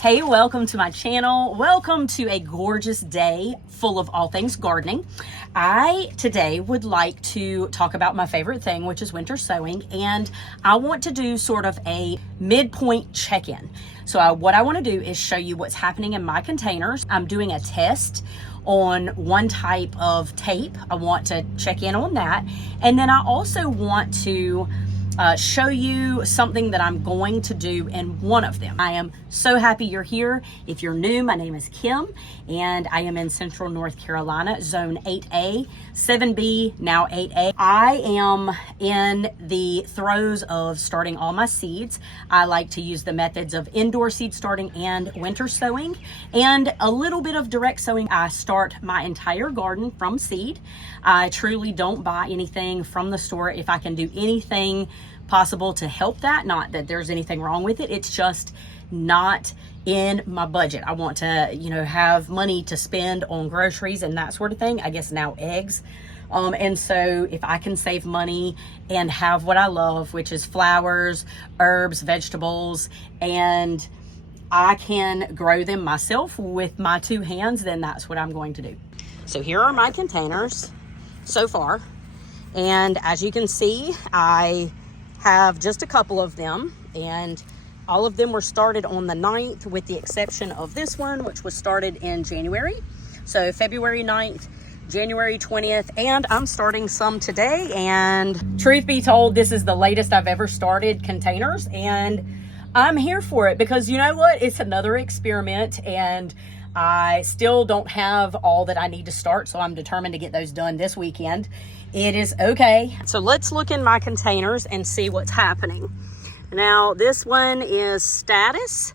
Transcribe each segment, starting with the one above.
Hey, welcome to my channel. Welcome to a gorgeous day full of all things gardening. I today would like to talk about my favorite thing, which is winter sowing, and I want to do sort of a midpoint check-in. So what I want to do is show you what's happening in my containers. I'm doing a test on one type of tape. I want to check in on that, and then I also want to show you something that I'm going to do in one of them. I am so happy you're here. If you're new, my name is Kim, and I am in Central North Carolina, Zone 8A, 7B, now 8A. I am in the throes of starting all my seeds. I like to use the methods of indoor seed starting and winter sowing, and a little bit of direct sowing. I start my entire garden from seed. I truly don't buy anything from the store. If I can do anything possible to help that, not that there's anything wrong with it, it's just not in my budget. I want to, have money to spend on groceries and that sort of thing. I guess now eggs. And so if I can save money and have what I love, which is flowers, herbs, vegetables, and I can grow them myself with my two hands, then that's what I'm going to do. So here are my containers so far. And as you can see, I have just a couple of them, and all of them were started on the 9th with the exception of this one, which was started in January. So February 9th, January 20th, and I'm starting some today. And truth be told, this is the latest I've ever started containers, and I'm here for it because you know what? It's another experiment, and I still don't have all that I need to start, so I'm determined to get those done this weekend. It is okay. So let's look in my containers and see what's happening. Now, this one is status,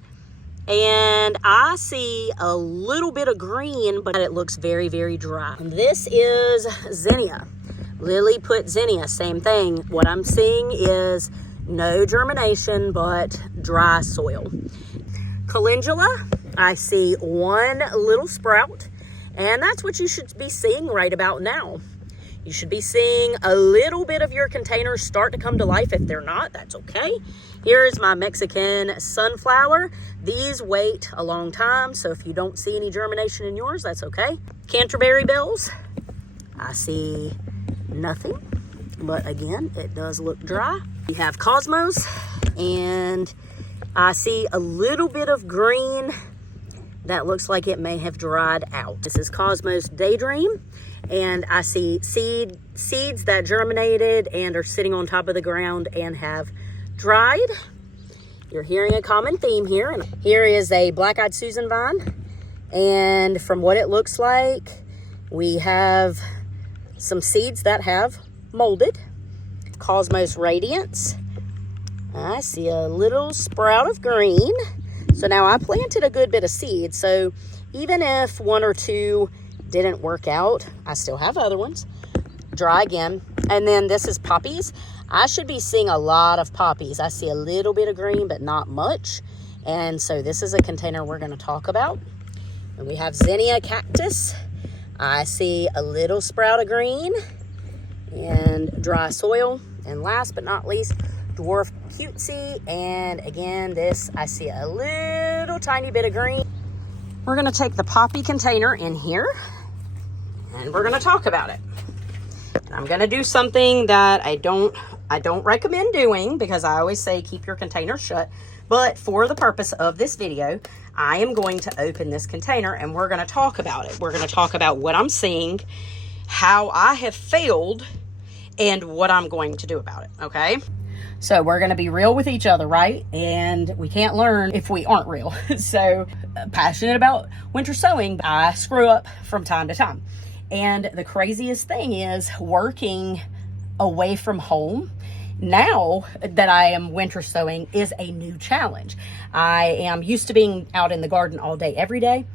and I see a little bit of green, but it looks very, very dry. This is zinnia. Lily put zinnia, same thing. What I'm seeing is no germination, but dry soil. Calendula, I see one little sprout, and that's what you should be seeing right about now. You should be seeing a little bit of your containers start to come to life. If they're not, that's okay. Here is my Mexican sunflower. These wait a long time, so if you don't see any germination in yours, that's okay. Canterbury bells, I see nothing, but again, it does look dry. We have cosmos, and I see a little bit of green that looks like it may have dried out. This is Cosmos Daydream, and I see seeds that germinated and are sitting on top of the ground and have dried. You're hearing a common theme here. And here is a black-eyed Susan vine, and from what it looks like, we have some seeds that have molded. Cosmos Radiance, I see a little sprout of green. So now I planted a good bit of seed, so even if one or two didn't work out, I still have other ones. Dry again. And then this is poppies. I should be seeing a lot of poppies. I see a little bit of green, but not much. And so this is a container we're going to talk about. And we have zinnia cactus. I see a little sprout of green and dry soil. And last but not least, dwarf cutesy, and again, this I see a little tiny bit of green. We're going to take the poppy container in here, and we're going to talk about it. And I'm going to do something that I don't recommend doing, because I always say keep your container shut, but for the purpose of this video, I am going to open this container and we're going to talk about it. We're going to talk about what I'm seeing, how I have failed, and what I'm going to do about it, okay? So we're going to be real with each other, right? And we can't learn if we aren't real. So passionate about winter sowing, I screw up from time to time. And the craziest thing is working away from home now that I am winter sowing is a new challenge. I am used to being out in the garden all day, every day.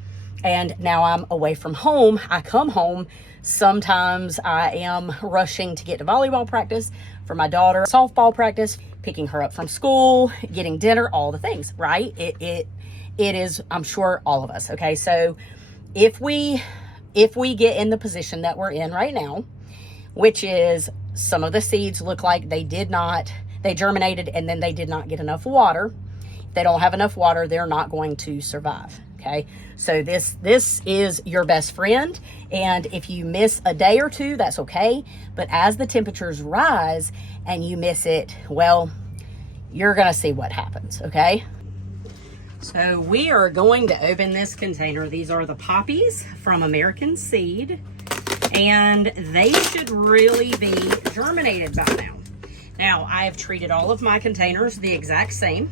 And now I'm away from home. I come home. Sometimes I am rushing to get to volleyball practice for my daughter, softball practice, picking her up from school, getting dinner, all the things, right? It is, I'm sure, all of us, okay? So if we get in the position that we're in right now, which is some of the seeds look like they germinated and then they did not get enough water, they don't have enough water, they're not going to survive. Okay, so this is your best friend, and if you miss a day or two, that's okay. But as the temperatures rise and you miss it, well, you're gonna see what happens. Okay, so we are going to open this container. These are the poppies from American Seed, and they should really be germinated by now. Now, I have treated all of my containers the exact same.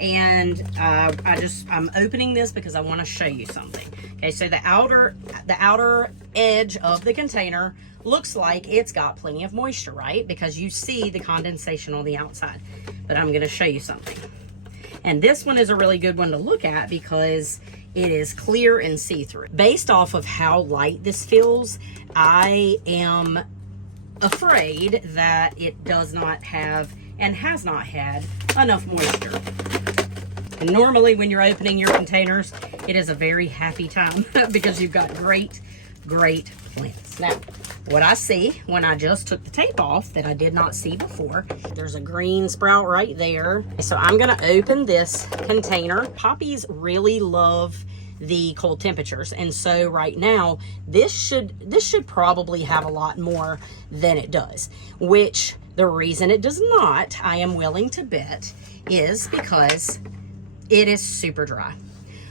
And I'm opening this because I want to show you something. Okay, so the outer edge of the container looks like it's got plenty of moisture, right? Because you see the condensation on the outside. But I'm going to show you something. And this one is a really good one to look at because it is clear and see-through. Based off of how light this feels, I am afraid that it does not have and has not had enough moisture. And normally when you're opening your containers, it is a very happy time because you've got great plants. Now, what I see when I just took the tape off that I did not see before, there's a green sprout right there. So I'm gonna open this container. Poppies really love the cold temperatures, and so right now this should probably have a lot more than it does, which the reason it does not, I am willing to bet, is because it is super dry.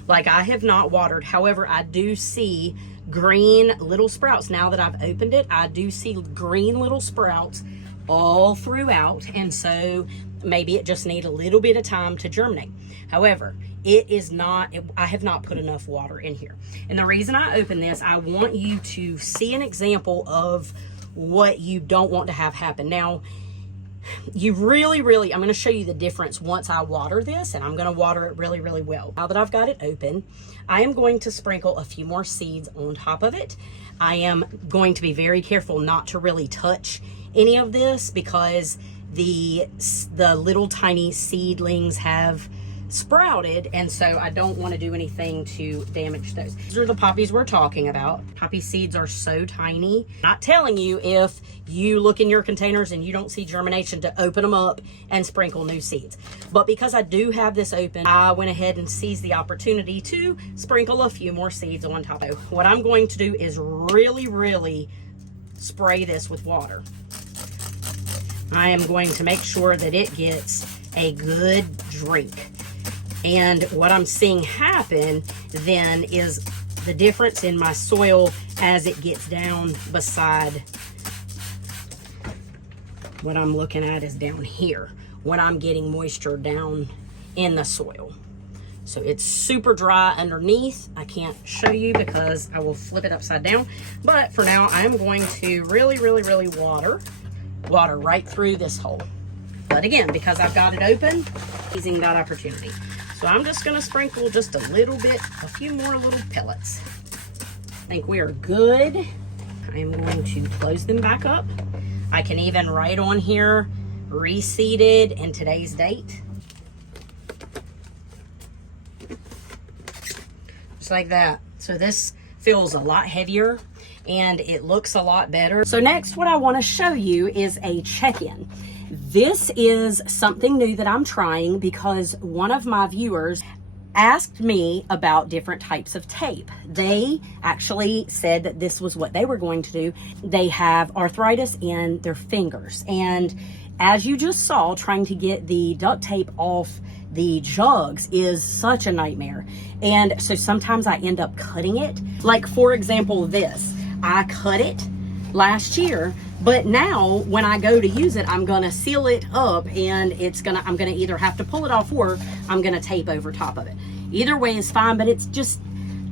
Like, I have not watered. However, I do see green little sprouts. Now that I've opened it, I do see green little sprouts all throughout, and so maybe it just needs a little bit of time to germinate. However, I have not put enough water in here. And the reason I open this, I want you to see an example of what you don't want to have happen. Now, you really, I'm going to show you the difference once I water this, and I'm going to water it really, really well. Now that I've got it open, I am going to sprinkle a few more seeds on top of it. I am going to be very careful not to really touch any of this because the little tiny seedlings have sprouted, and so I don't want to do anything to damage those. These are the poppies we're talking about. Poppy seeds are so tiny. Not telling you, if you look in your containers and you don't see germination, to open them up and sprinkle new seeds. But because I do have this open, I went ahead and seized the opportunity to sprinkle a few more seeds on top. So what I'm going to do is really spray this with water. I am going to make sure that it gets a good drink. And what I'm seeing happen then is the difference in my soil as it gets down beside. What I'm looking at is down here when I'm getting moisture down in the soil. So it's super dry underneath. I can't show you because I will flip it upside down. But for now, I'm going to really water right through this hole. But again, because I've got it open, using that opportunity. So I'm just going to sprinkle just a little bit, a few more little pellets. I think we are good. I am going to close them back up. I can even write on here, reseeded and today's date. Just like that. So this feels a lot heavier and it looks a lot better. So next, what I want to show you is a check-in. This is something new that I'm trying because one of my viewers asked me about different types of tape. They actually said that this was what they were going to do. They have arthritis in their fingers, and as you just saw, trying to get the duct tape off the jugs is such a nightmare. And so sometimes I end up cutting it. Like, for example, this, I cut it last year, but now when I go to use it, I'm gonna seal it up, and I'm gonna either have to pull it off or I'm gonna tape over top of it. Either way is fine, but it's just,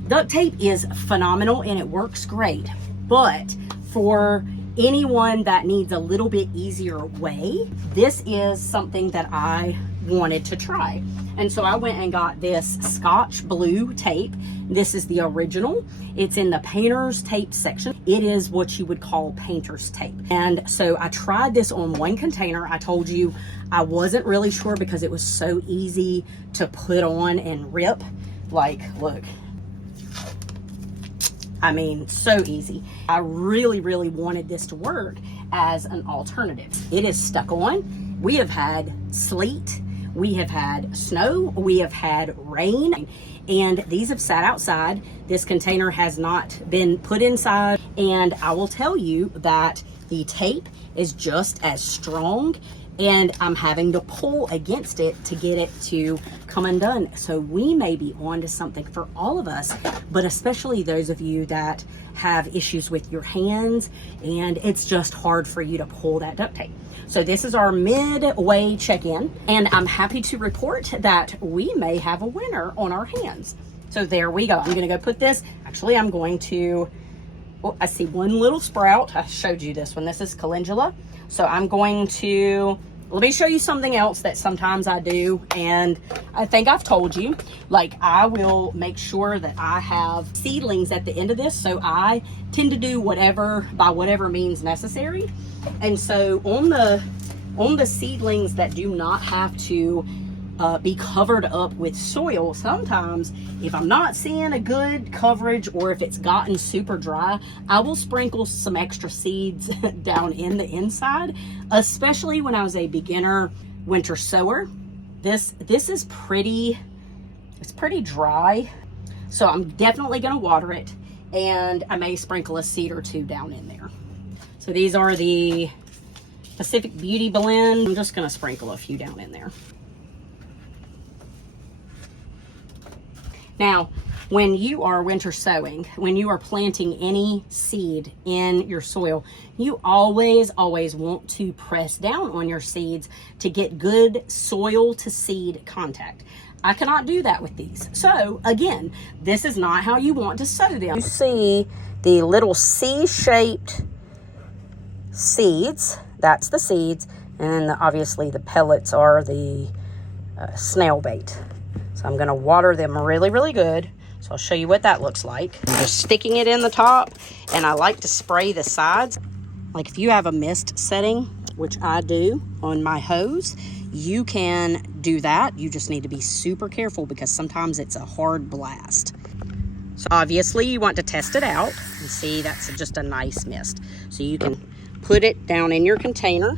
duct tape is phenomenal and it works great. But for anyone that needs a little bit easier way, this is something that I wanted to try. And so I went and got this Scotch blue tape. This is the original. It's in the painter's tape section. It is what you would call painter's tape. And so I tried this on one container. I told you I wasn't really sure because it was so easy to put on and rip. Like, look. I mean, so easy. I really wanted this to work as an alternative. It is stuck on. We have had sleet. We have had snow, we have had rain, and these have sat outside. This container has not been put inside, and I will tell you that the tape is just as strong, and I'm having to pull against it to get it to come undone. So we may be on to something for all of us, but especially those of you that have issues with your hands and it's just hard for you to pull that duct tape. So this is our midway check-in, and I'm happy to report that we may have a winner on our hands. So there we go. I'm gonna go put this, actually I'm going to, well, I see one little sprout. I showed you this one. This is calendula. So I'm going to, let me show you something else that sometimes I do, and I think I've told you, like I will make sure that I have seedlings at the end of this, so I tend to do whatever, by whatever means necessary. And so on the seedlings that do not have to be covered up with soil, sometimes if I'm not seeing a good coverage or if it's gotten super dry, I will sprinkle some extra seeds down in the inside, especially when I was a beginner winter sower. This is pretty, it's pretty dry, so I'm definitely going to water it, and I may sprinkle a seed or two down in there. So these are the Pacific Beauty Blend. I'm just going to sprinkle a few down in there. Now, when you are winter sowing, when you are planting any seed in your soil, you always want to press down on your seeds to get good soil to seed contact. I cannot do that with these. So again, this is not how you want to sow them. You see the little C-shaped seeds, that's the seeds, and then obviously the pellets are the snail bait. So I'm gonna water them really good. So I'll show you what that looks like. I'm just sticking it in the top, and I like to spray the sides. Like if you have a mist setting, which I do on my hose, you can do that. You just need to be super careful because sometimes it's a hard blast. So obviously you want to test it out and see that's just a nice mist. So you can put it down in your container.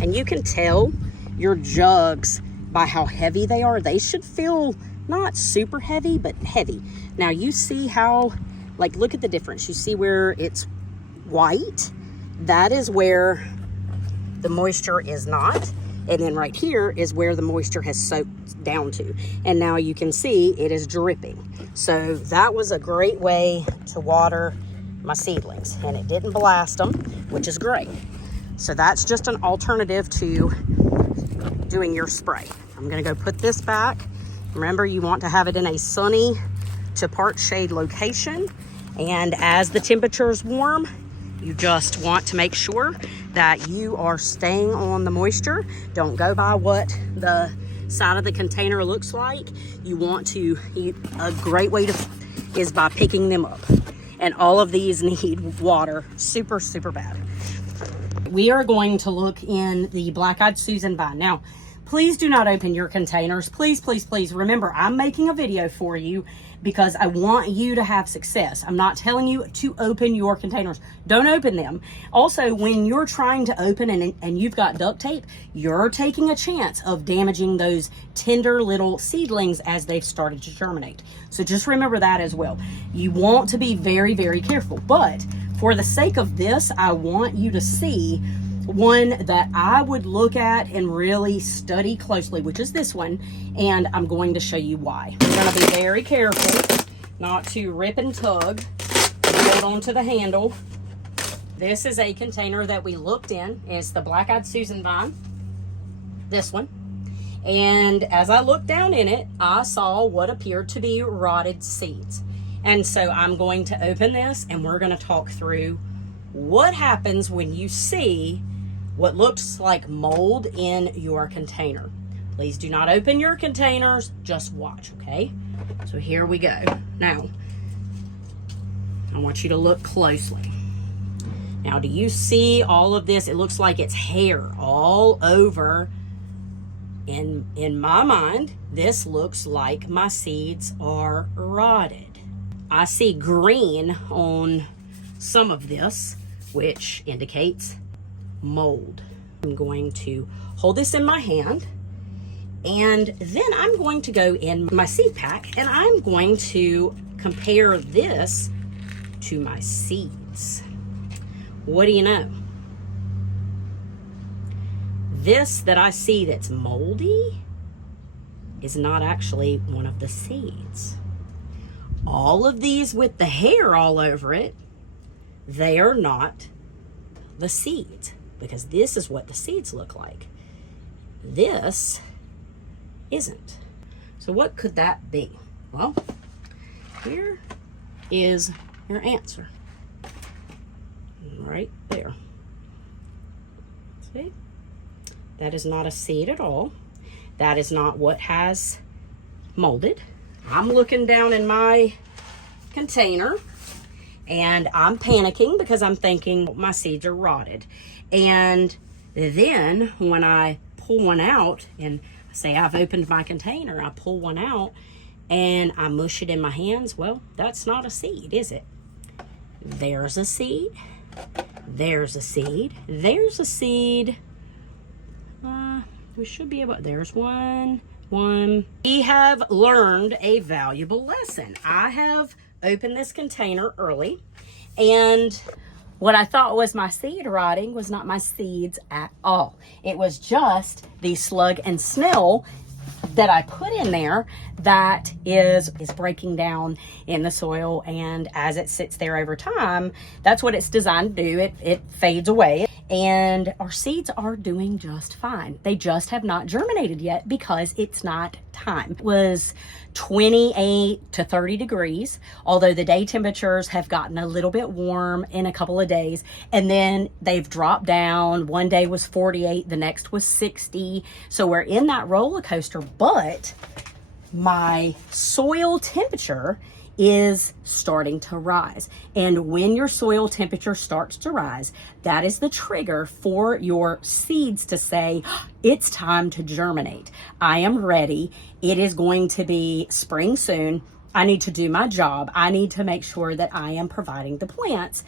And you can tell your jugs by how heavy they are. They should feel not super heavy, but heavy. Now you see how, like, look at the difference. You see where it's white? That is where the moisture is not. And then right here is where the moisture has soaked down to. And now you can see it is dripping. So that was a great way to water my seedlings. And it didn't blast them, which is great. So that's just an alternative to doing your spray. I'm gonna go put this back. Remember, you want to have it in a sunny to part shade location. And as the temperatures warm, you just want to make sure that you are staying on the moisture. Don't go by what the side of the container looks like. You want to, a great way to is by picking them up. And all of these need water super bad. We are going to look in the Black-Eyed Susan vine. Now, please do not open your containers. Please. Remember, I'm making a video for you because I want you to have success. I'm not telling you to open your containers. Don't open them. Also, when you're trying to open and you've got duct tape, you're taking a chance of damaging those tender little seedlings as they've started to germinate. So just remember that as well. You want to be very careful. But for the sake of this, I want you to see one that I would look at and really study closely, which is this one, and I'm going to show you why. You're going to be very careful not to rip and tug and hold on to the handle. This is a container that we looked in. It's the Black-Eyed Susan vine, this one. And as I looked down in it, I saw what appeared to be rotted seeds. And so I'm going to open this and we're going to talk through what happens when you see what looks like mold in your container. Please do not open your containers, just watch, okay? So here we go. Now, I want you to look closely. Now, do you see all of this? It looks like it's hair all over In my mind, this looks like my seeds are rotted. I see green on some of this, which indicates mold. I'm going to hold this in my hand, and then I'm going to go in my seed pack, and I'm going to compare this to my seeds. What do you know? This that I see that's moldy is not actually one of the seeds. All of these with the hair all over it, they are not the seeds, because this is what the seeds look like. This isn't. So what could that be? Well, here is your answer. Right there. See? That is not a seed at all. That is not what has molded. I'm looking down in my container and I'm panicking because I'm thinking my seeds are rotted. And then when I pull one out and say I've opened my container, I pull one out and I mush it in my hands, well, that's not a seed, is it? There's a seed. There's a seed. There's a seed. We should be able, there's one. We have learned a valuable lesson. I have opened this container early, and what I thought was my seed rotting was not my seeds at all. It was just the slug and snail that I put in there that is breaking down in the soil, and as it sits there over time, that's what it's designed to do. It fades away, and our seeds are doing just fine. They just have not germinated yet because it's not time. It was 28 to 30 degrees, although the day temperatures have gotten a little bit warm in a couple of days, and then they've dropped down. One day was 48, the next was 60. So we're in that roller coaster, but my soil temperature is starting to rise. And when your soil temperature starts to rise, that is the trigger for your seeds to say, it's time to germinate. I am ready. It is going to be spring soon. I need to do my job. I need to make sure that I am providing the plants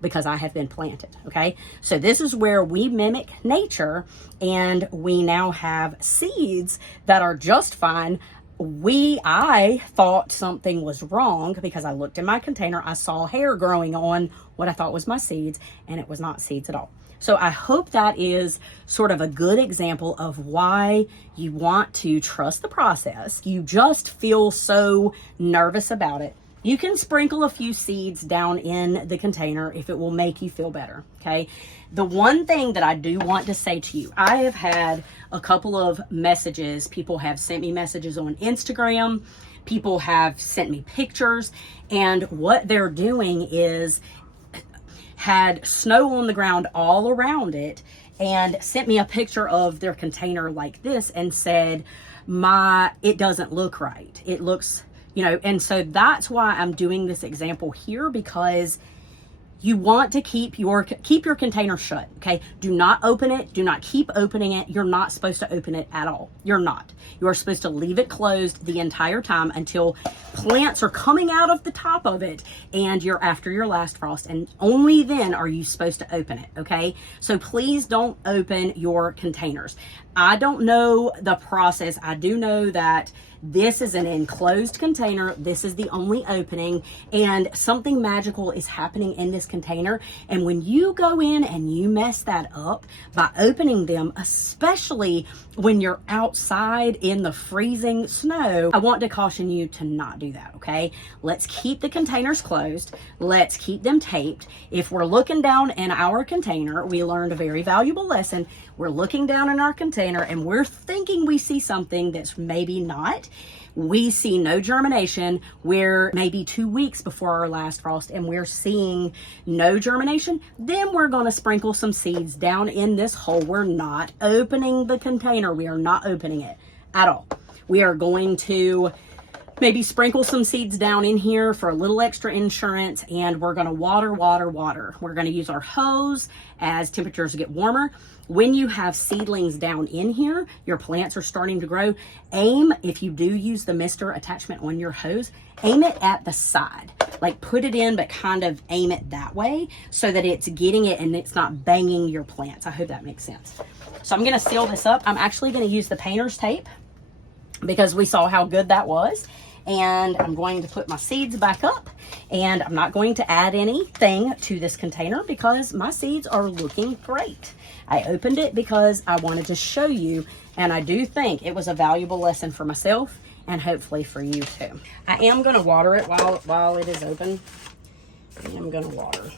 because I have been planted, okay? So this is where we mimic nature, and we now have seeds that are just fine. I thought something was wrong because I looked in my container, I saw hair growing on what I thought was my seeds, and it was not seeds at all. So I hope that is sort of a good example of why you want to trust the process. You just feel so nervous about it. You can sprinkle a few seeds down in the container if it will make you feel better, okay? The one thing that I do want to say to you, I have had a couple of messages. People have sent me messages on Instagram. People have sent me pictures, and what they're doing is had snow on the ground all around it and sent me a picture of their container like this and said, it doesn't look right. It looks, and so that's why I'm doing this example here, because you want to keep your container shut, okay? Do not open it. Do not keep opening it. You're not supposed to open it at all. You're not. You are supposed to leave it closed the entire time until plants are coming out of the top of it and you're after your last frost, and only then are you supposed to open it, okay? So please don't open your containers. I don't know the process. I do know that this is an enclosed container. This is the only opening, and something magical is happening in this container. And when you go in and you mess that up by opening them, especially when you're outside in the freezing snow, I want to caution you to not do that, okay? Let's keep the containers closed. Let's keep them taped. If we're looking down in our container, we learned a very valuable lesson. We're looking down in our container and we're thinking we see something that's maybe not. We see no germination. We're maybe 2 weeks before our last frost and we're seeing no germination. Then we're going to sprinkle some seeds down in this hole. We're not opening the container. We are not opening it at all. We are going to Maybe sprinkle some seeds down in here for a little extra insurance, and we're gonna water, water, water. We're gonna use our hose as temperatures get warmer. When you have seedlings down in here, your plants are starting to grow, aim, if you do use the mister attachment on your hose, aim it at the side. Like put it in, but kind of aim it that way so that it's getting it and it's not banging your plants. I hope that makes sense. So I'm gonna seal this up. I'm actually gonna use the painter's tape because we saw how good that was. And I'm going to put my seeds back up, and I'm not going to add anything to this container because my seeds are looking great. I opened it because I wanted to show you, and I do think it was a valuable lesson for myself and hopefully for you too. I am going to water it while it is open. I am going to water.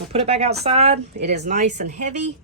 I'll put it back outside. It is nice and heavy.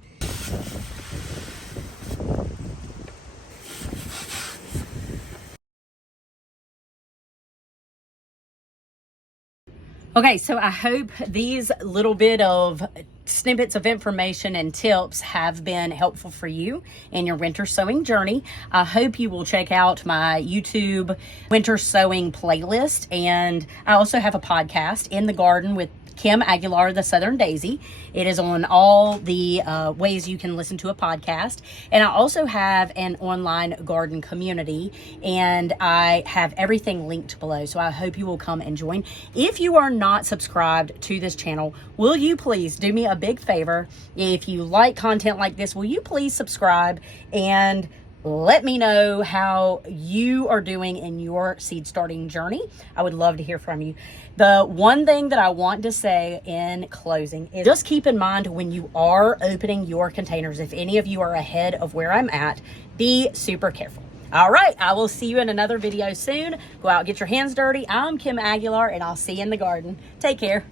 Okay, so I hope these little bit of snippets of information and tips have been helpful for you in your winter sowing journey. I hope you will check out my YouTube winter sowing playlist, and I also have a podcast, In the Garden with Kim Aguilar, the Southern Daisy. It is on all the ways you can listen to a podcast. And I also have an online garden community, and I have everything linked below. So I hope you will come and join. If you are not subscribed to this channel, will you please do me a big favor? If you like content like this, will you please subscribe and let me know how you are doing in your seed starting journey. I would love to hear from you. The one thing that I want to say in closing is just keep in mind when you are opening your containers, if any of you are ahead of where I'm at, be super careful. All right, I will see you in another video soon. Go out, get your hands dirty. I'm Kim Aguilar, and I'll see you in the garden. Take care.